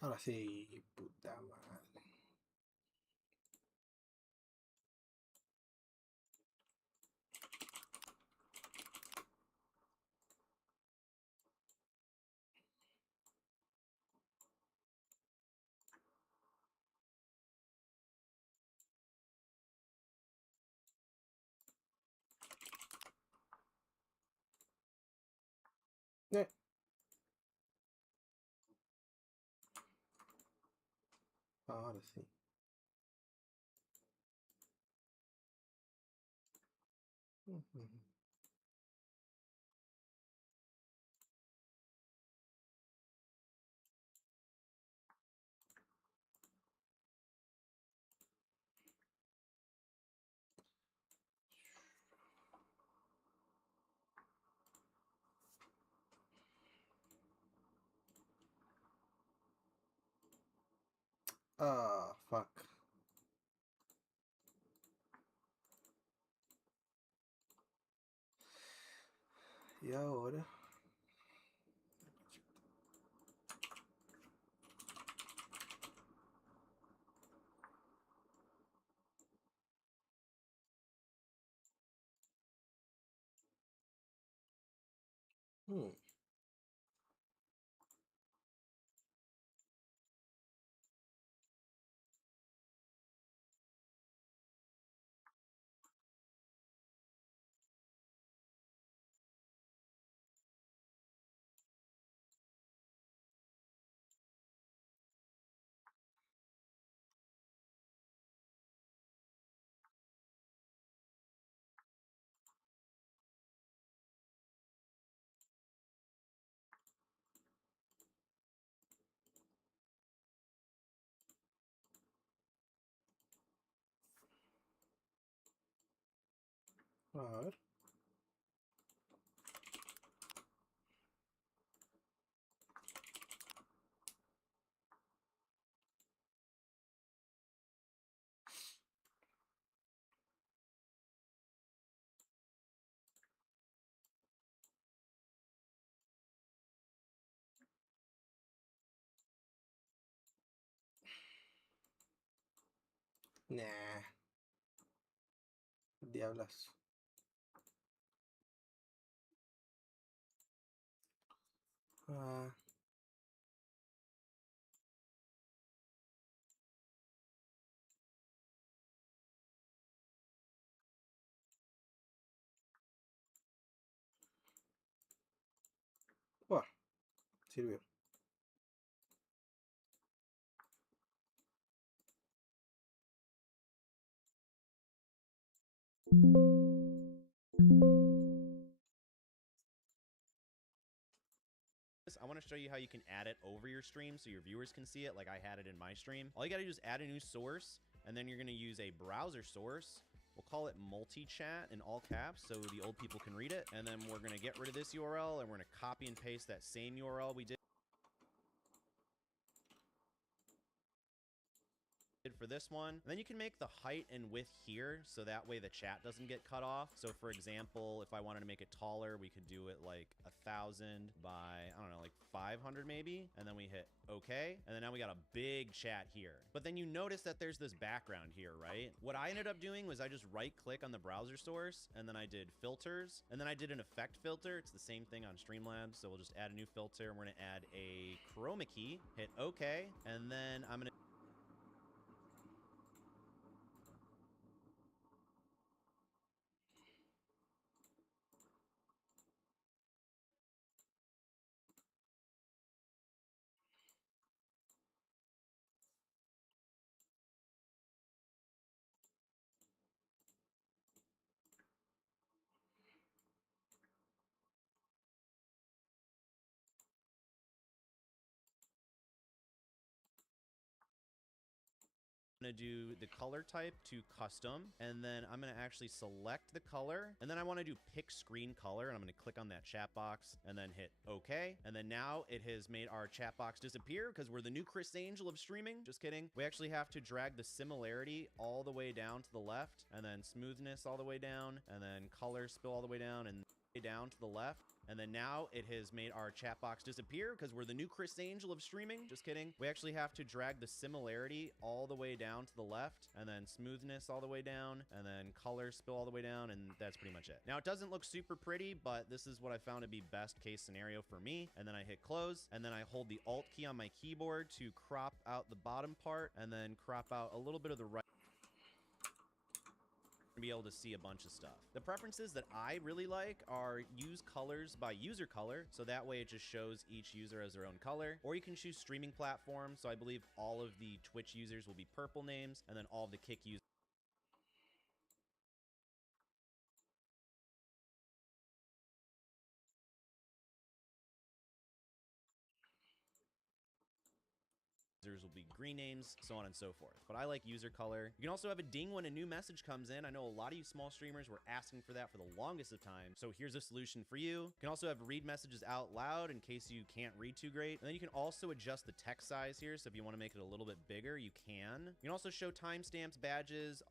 Ahora sí, puta madre. Eh, ahora sí. Ujú. Ah, fuck. Y ahora. Hmm. A ver. Nah. Diablas. Ah. Buah, sirvió. I want to show you how you can add it over your stream so your viewers can see it like I had it in my stream. All you got to do is add a new source, and then you're going to use a browser source. We'll call it multi-chat in all caps so the old people can read it. And then we're going to get rid of this URL, and we're going to copy and paste that same URL we did for this one. And then you can make the height and width here so that way the chat doesn't get cut off. So for example, if I wanted to make it taller, we could do it like 1,000 by, I don't know, like 500 maybe. And then we hit okay. And then now we got a big chat here. But then you notice that there's this background here, right? What I ended up doing was I just right click on the browser source, and then I did filters, and then I did an effect filter. It's the same thing on Streamlabs. So we'll just add a new filter, and we're gonna add a chroma key, hit okay. And then I'm gonna gonna do the color type to custom, and then I'm gonna actually select the color, and then I want to do pick screen color, and I'm gonna click on that chat box and then hit okay. And then now it has made our chat box disappear because we're the new Chris Angel of streaming. Just kidding. We actually have to drag the similarity all the way down to the left, and then smoothness all the way down, and then color spill all the way down, and down to the left. And then now it has made our chat box disappear because we're the new Chris Angel of streaming. Just kidding. We actually have to drag the similarity all the way down to the left, and then smoothness all the way down, and then color spill all the way down, and that's pretty much it. Now, it doesn't look super pretty, but this is what I found to be best case scenario for me. And then I hit close, and then I hold the Alt key on my keyboard to crop out the bottom part, and then crop out a little bit of the right, be able to see a bunch of stuff. The preferences that I really like are use colors by user color, so that way it just shows each user as their own color, or you can choose streaming platform, so I believe all of the Twitch users will be purple names, and then all of the Kick users will be green names, so on and so forth. But I like user color. You can also have a ding when a new message comes in. I know a lot of you small streamers were asking for that for the longest of time, so here's a solution for you. You can also have read messages out loud in case you can't read too great. And then you can also adjust the text size here, so if you want to make it a little bit bigger, you can. You can also show timestamps, badges,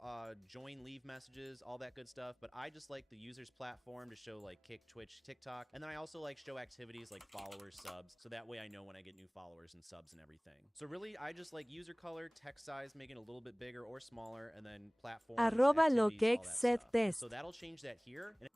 join, leave messages, all that good stuff. But I just like the user's platform to show like Kick, Twitch, TikTok. And then I also like show activities like followers, subs, so that way I know when I get new followers and subs and everything. So really, I just like user color, text size, making it a little bit bigger or smaller, and then platforms, Arroba lo activities, que all that set stuff. test. So that'll change that here. And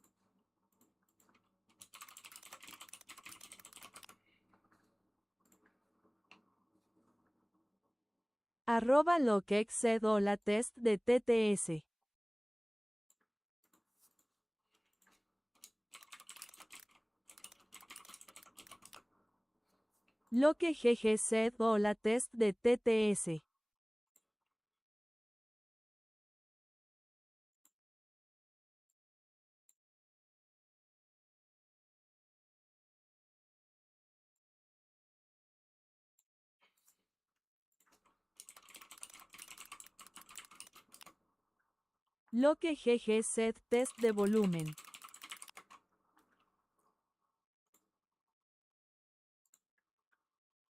Arroba lo que excedo la test de TTS. Lo que GGZ o la test de TTS. Lo que GGZ test de volumen.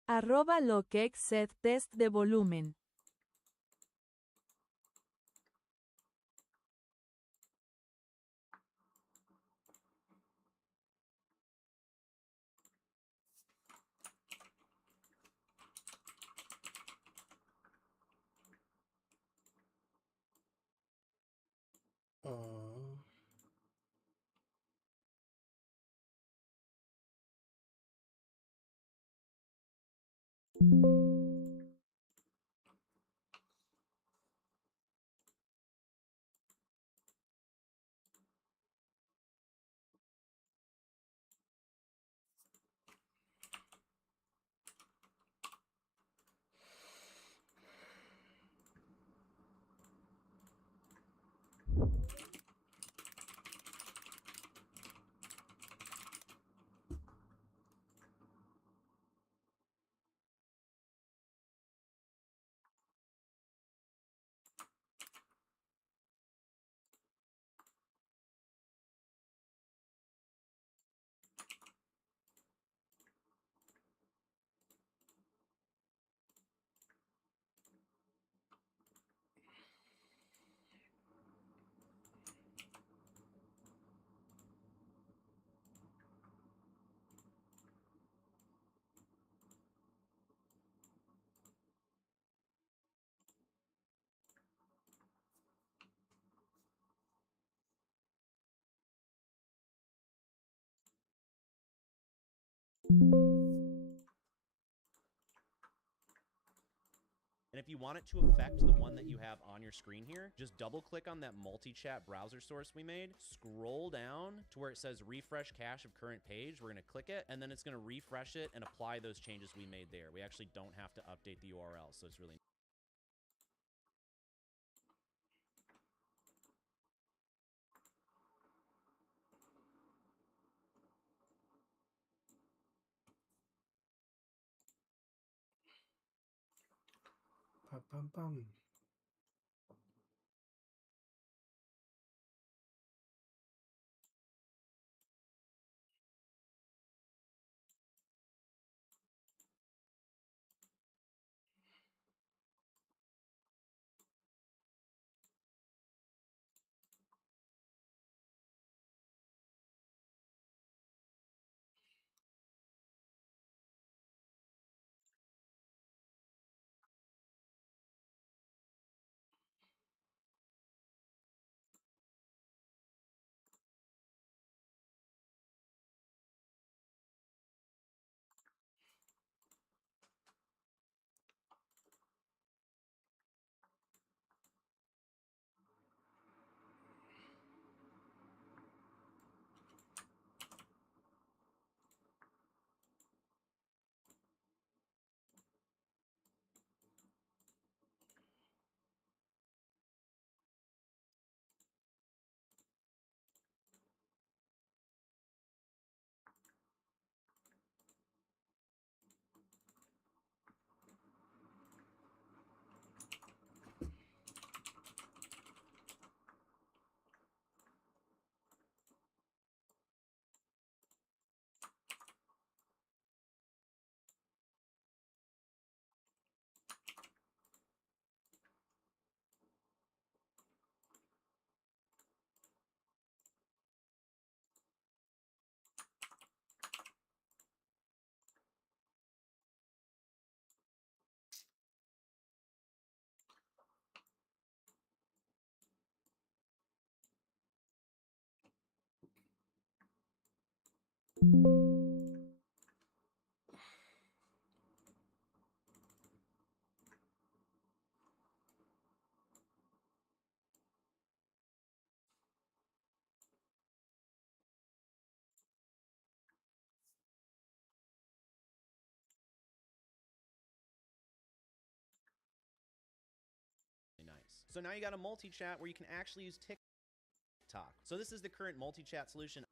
Arroba lo que exceed test de volumen. And if you want it to affect the one that you have on your screen here, just double click on that multi-chat browser source we made, scroll down to where it says refresh cache of current page. We're going to click it, and then it's going to refresh it and apply those changes we made there. We actually don't have to update the URL, so it's really Pam, pam, pam. So now you got a multi-chat where you can actually use TikTok. So this is the current multi-chat solution.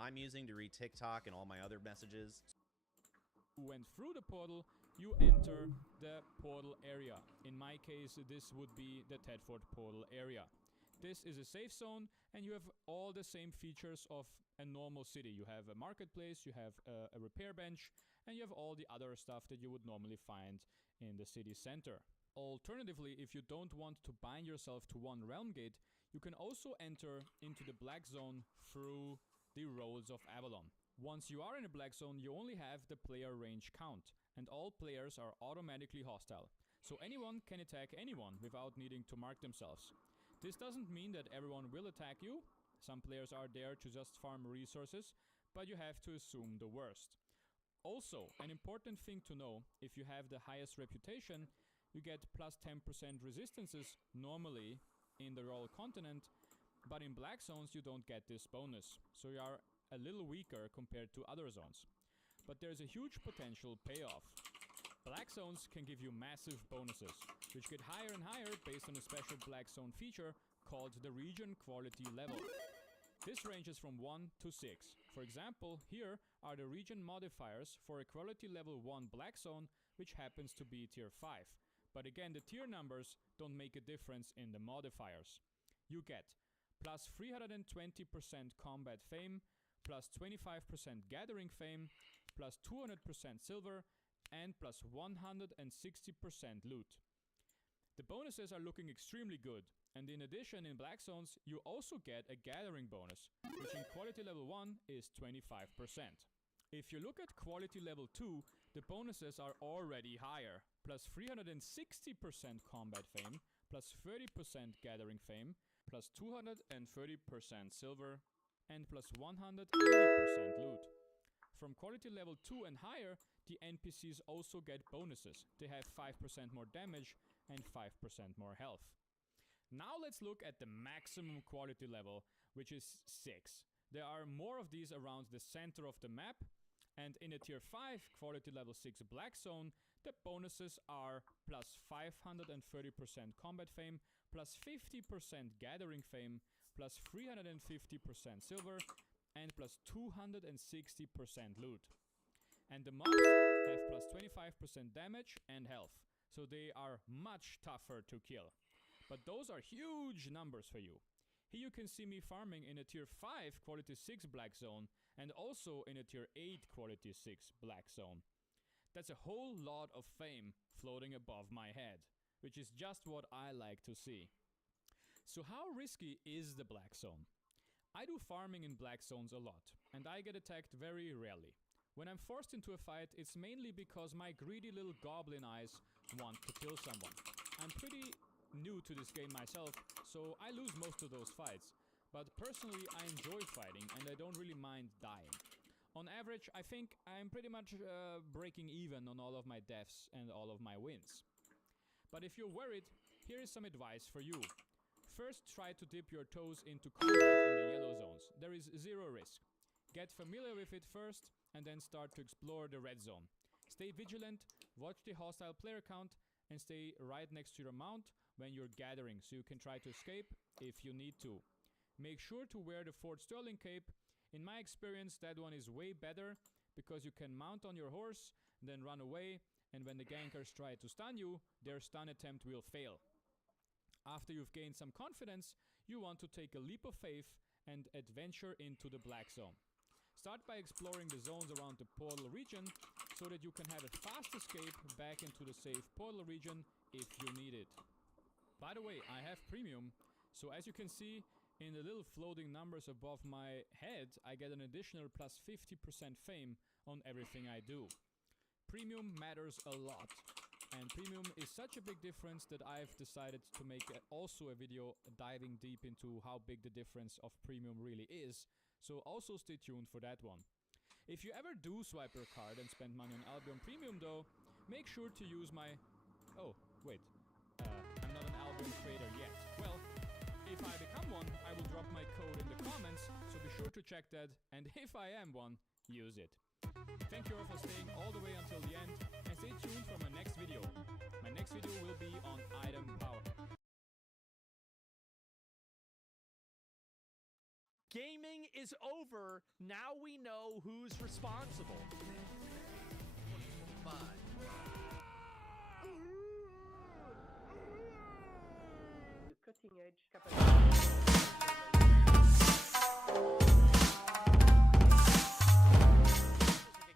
I'm using to read TikTok and all my other messages. Went through the portal, you enter the portal area. In my case, this would be the Tedford portal area. This is a safe zone, and you have all the same features of a normal city. You have a marketplace, you have a repair bench, and you have all the other stuff that you would normally find in the city center. Alternatively, if you don't want to bind yourself to one realm gate, you can also enter into the black zone through the Rolls of Avalon. Once you are in a black zone, you only have the player range count, and all players are automatically hostile. So anyone can attack anyone without needing to mark themselves. This doesn't mean that everyone will attack you. Some players are there to just farm resources, but you have to assume the worst. Also, an important thing to know, if you have the highest reputation, you get plus 10% resistances normally in the Royal Continent, but in black zones you don't get this bonus, so you are a little weaker compared to other zones. But there's a huge potential payoff. Black zones can give you massive bonuses, which get higher and higher based on a special black zone feature called the region quality level. This ranges from 1 to 6. For example, here are the region modifiers for a quality level 1 black zone, which happens to be tier 5. But again, the tier numbers don't make a difference in the modifiers. You get plus 320% combat fame, plus 25% gathering fame, plus 200% silver, and plus 160% loot. The bonuses are looking extremely good, and in addition, in black zones you also get a gathering bonus, which in quality level 1 is 25%. If you look at quality level 2, the bonuses are already higher, plus 360% combat fame, plus 30% gathering fame, plus 230% silver, and plus 180% loot. From quality level 2 and higher, the NPCs also get bonuses. They have 5% more damage and 5% more health. Now let's look at the maximum quality level, which is 6. There are more of these around the center of the map, and in a tier 5 quality level 6 black zone, the bonuses are plus 530% combat fame, plus 50% gathering fame, plus 350% silver, and plus 260% loot. And the mobs have plus 25% damage and health, so they are much tougher to kill. But those are huge numbers for you. Here you can see me farming in a tier 5 quality 6 black zone, and also in a tier 8 quality 6 black zone. That's a whole lot of fame floating above my head, which is just what I like to see. So how risky is the black zone? I do farming in black zones a lot, and I get attacked very rarely. When I'm forced into a fight, it's mainly because my greedy little goblin eyes want to kill someone. I'm pretty new to this game myself, so I lose most of those fights. But personally, I enjoy fighting, and I don't really mind dying. On average, I think I'm pretty much breaking even on all of my deaths and all of my wins. But if you're worried, here is some advice for you. First, try to dip your toes into combat in the yellow zones. There is zero risk. Get familiar with it first, and then start to explore the red zone. Stay vigilant, watch the hostile player count, and stay right next to your mount when you're gathering, so you can try to escape if you need to. Make sure to wear the Fort Sterling cape. In my experience, that one is way better, because you can mount on your horse, then run away, and when the gankers try to stun you, their stun attempt will fail. After you've gained some confidence, you want to take a leap of faith and adventure into the black zone. Start by exploring the zones around the portal region, so that you can have a fast escape back into the safe portal region if you need it. By the way, I have premium, so as you can see in the little floating numbers above my head, I get an additional plus 50% fame on everything I do. Premium matters a lot, and premium is such a big difference that I've decided to make also a video diving deep into how big the difference of premium really is, so also stay tuned for that one. If you ever do swipe your card and spend money on Albion Premium though, make sure to use my... Oh, wait. I'm not an Albion trader yet. Well, if I become one, I will drop my code in the comments, so be sure to check that, and if I am one, use it. Thank you all for staying all the way until the end, and stay tuned for my next video. My next video will be on item power. Gaming is over. Now we know who's responsible. Cutting edge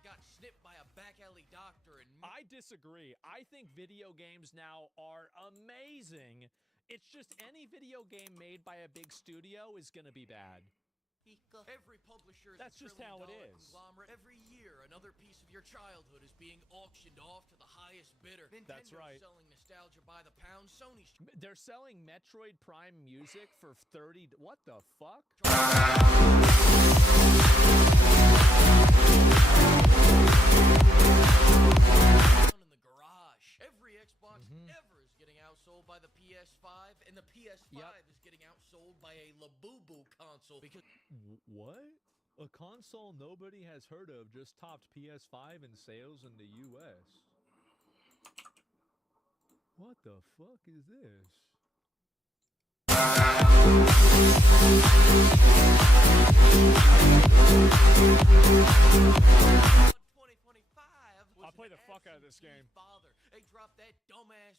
got snipped by a back alley doctor and I disagree. I think video games now are amazing. It's just any video game made by a big studio is going to be bad. Every publisher is That's a just how it trillion-dollar is. conglomerate. Every year, another piece of your childhood is being auctioned off to the highest bidder. That's Nintendo's right. selling nostalgia by the pound. Sony's They're selling Metroid Prime music for 30. What the fuck? down in the garage. Every Xbox ever is getting outsold by the PS5, and the PS5 is getting outsold by a Labubu console because What? A console nobody has heard of just topped PS5 in sales in the US. What the fuck is this? 2025 was I'll play an the fuck out of this absentee game. Father, they dropped that dumbass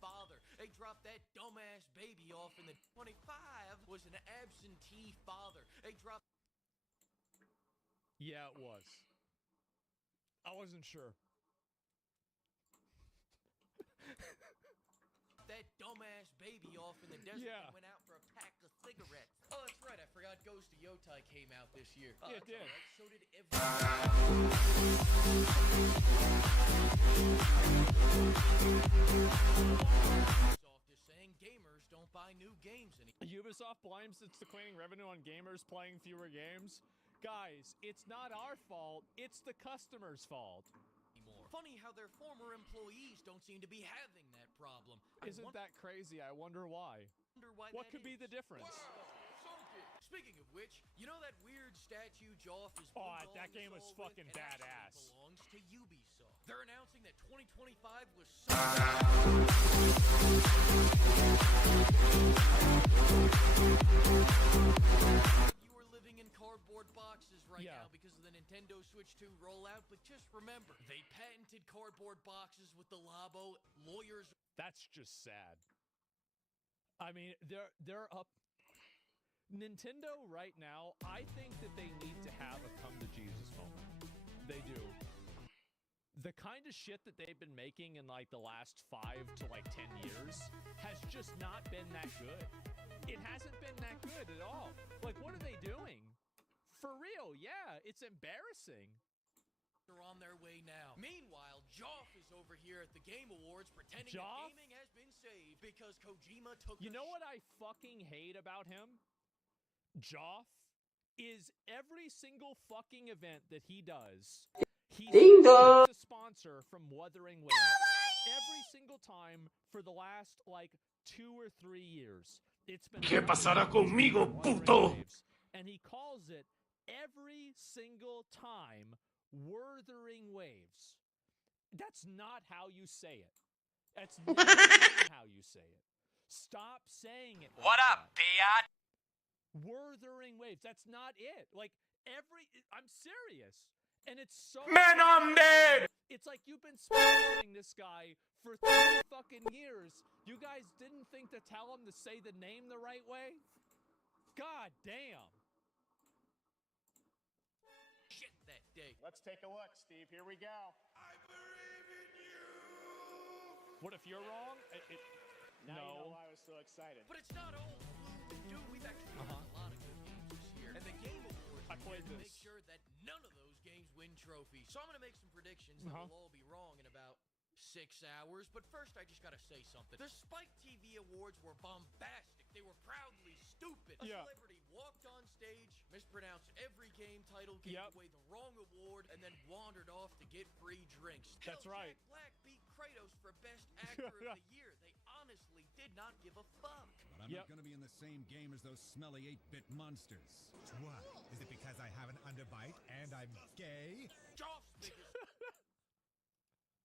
father. They dropped that dumbass baby off in the 25 was an absentee father. They dropped Yeah, it was. I wasn't sure. that dumbass baby off in the desert Yeah. and went out for a pack of cigarettes. Oh, that's right. I forgot Ghost of Yotai came out this year. Yeah, it That's did. all right. So did Ubisoft is saying gamers don't buy new games anymore. Ubisoft blames its declining revenue on gamers playing fewer games. Guys, it's not our fault, it's the customer's fault. Funny how their former employees don't seem to be having that problem. I Isn't that crazy? I wonder why. wonder why What that could be is. the difference? Speaking of which, you know that weird statue Joff is Oh, built that all game this was all fucking with? It actually badass. belongs to Ubisoft. They're announcing that 2025 was so you are living in cardboard boxes right Yeah. now because of the Nintendo Switch 2 rollout, but just remember, they patented cardboard boxes with the Labo. Lawyers That's just sad. I mean, they're up. Nintendo right now, I think that they need to have a come to Jesus moment. They do. The kind of shit that they've been making in like the last 5 to like 10 years has just not been that good. It hasn't been that good at all. Like, what are they doing? For real, yeah, it's embarrassing. are on their way now. Meanwhile, Joff is over here at the Game Awards pretending that Joff? gaming has been saved because Kojima took You know what I fucking hate about him? Joff is every single fucking event that he does, he Ding dong. a sponsor from Wuthering Waves. Every single time for the last like 2 or 3 years. It's been ¿Qué pasará conmigo, Wuthering puto? Waves, and he calls it every single time Wuthering Waves. That's not how you say it. That's not how you say it. Stop saying it. What like up, that. Fiat? Wuthering Waves. That's not it. Like I'm serious. And it's so Man, I'm dead! It's like you've been sponsoring this guy for 3 fucking years. You guys didn't think to tell him to say the name the right way? God damn. shit that day. Let's take a look, Steve. Here we go. What if you're wrong? Now you know No. why I was so excited. But it's not all gloom and doom. We've actually played a lot of good games this year. And the Game Awards I are played here to this. make sure that none of those games win trophies. So I'm going to make some predictions that will all be wrong in about 6 hours. But first, I just got to say something. The Spike TV Awards were bombastic. They were proudly stupid. A Yeah. celebrity walked on stage, mispronounced every game title, gave Yep. away the wrong award, and then wandered off to get free drinks. That's Hell, right. Jack Black beat Kratos for Best Actor of the Year. They honestly did not give a fuck. But I'm Yep. not going to be in the same game as those smelly 8-bit monsters. What? Is it because I have an underbite and I'm gay? Joff's biggest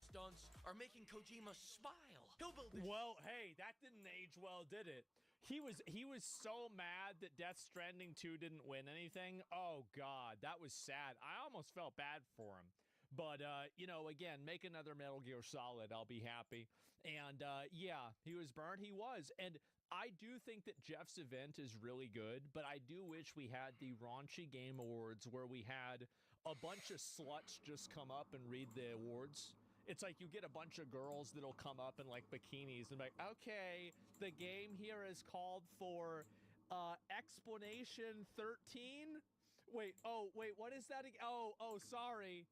stunts are making Kojima smile. He'll build this Well, hey, that didn't age well, did it? He was so mad that Death Stranding 2 didn't win anything. Oh God, that was sad. I almost felt bad for him. But you know, again, make another Metal Gear Solid, I'll be happy. And yeah, he was burned. He was. And I do think that Jeff's event is really good, but I do wish we had the Raunchy Game Awards where we had a bunch of sluts just come up and read the awards. It's like you get a bunch of girls that'll come up in like bikinis and be like, okay, the game here is called for Explanation 13. Wait, what is that? Oh, sorry.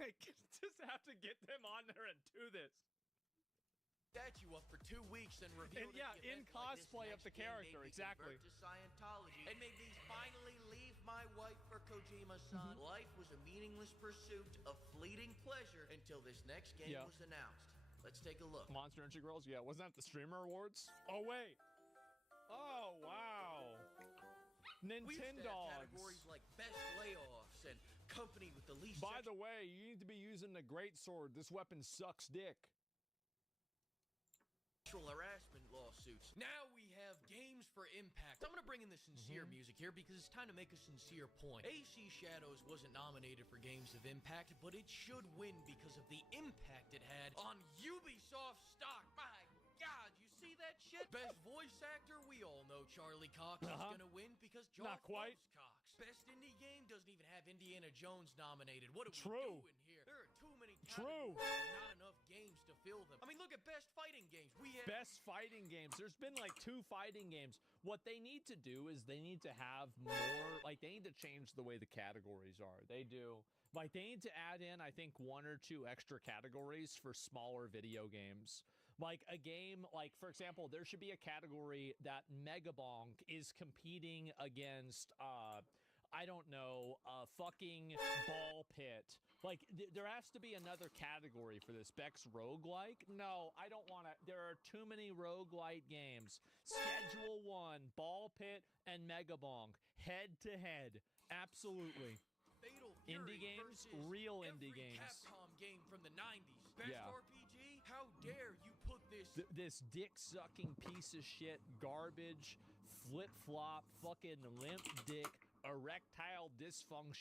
I just have to get them on there and do this. Statue up for 2 weeks and revealed And yeah, that the in event like this cosplay of next the game character, made me exactly. convert to Scientology and made me finally leave my wife for Kojima-san. Life was a meaningless pursuit of fleeting pleasure until this next game Yeah. was announced. Let's take a look. Monster Energy Girls? Yeah, wasn't that the Streamer Awards? Oh, wait. Oh, wow. We used to have Nintendogs. categories like best layoffs and company with the least By the way, you need to be using the greatsword. This weapon sucks dick. sexual harassment lawsuits. Now we have games for impact. I'm gonna bring in the sincere music here because it's time to make a sincere point. AC Shadows wasn't nominated for Games of Impact, but it should win because of the impact it had on Ubisoft stock. My God, you see that shit? Best voice actor, we all know Charlie Cox is gonna win because Joel Not quite. loves Cox. Best indie game doesn't even have Indiana Jones nominated. What are we True. doing here? There are too many True. categories and not enough games to fill them. I mean, look at best fighting games. We have Best fighting games. There's been like 2 fighting games. What they need to do is they need to have more, like they need to change the way the categories are. They do. Like they need to add in, I think, 1 or 2 extra categories for smaller video games. Like a game, like for example, there should be a category that Megabonk is competing against, I don't know, fucking Ball Pit. Like, there has to be another category for this. Beck's roguelike? No, I don't want to. There are too many roguelite games. Schedule 1, Ball Pit, and Megabonk. Head to head. Absolutely. Fatal Indie Fury games, versus real every indie games. Capcom game from the 90s. Best Yeah. RPG? How dare you put this This dick-sucking piece of shit, garbage, flip-flop, fucking limp dick, erectile dysfunction.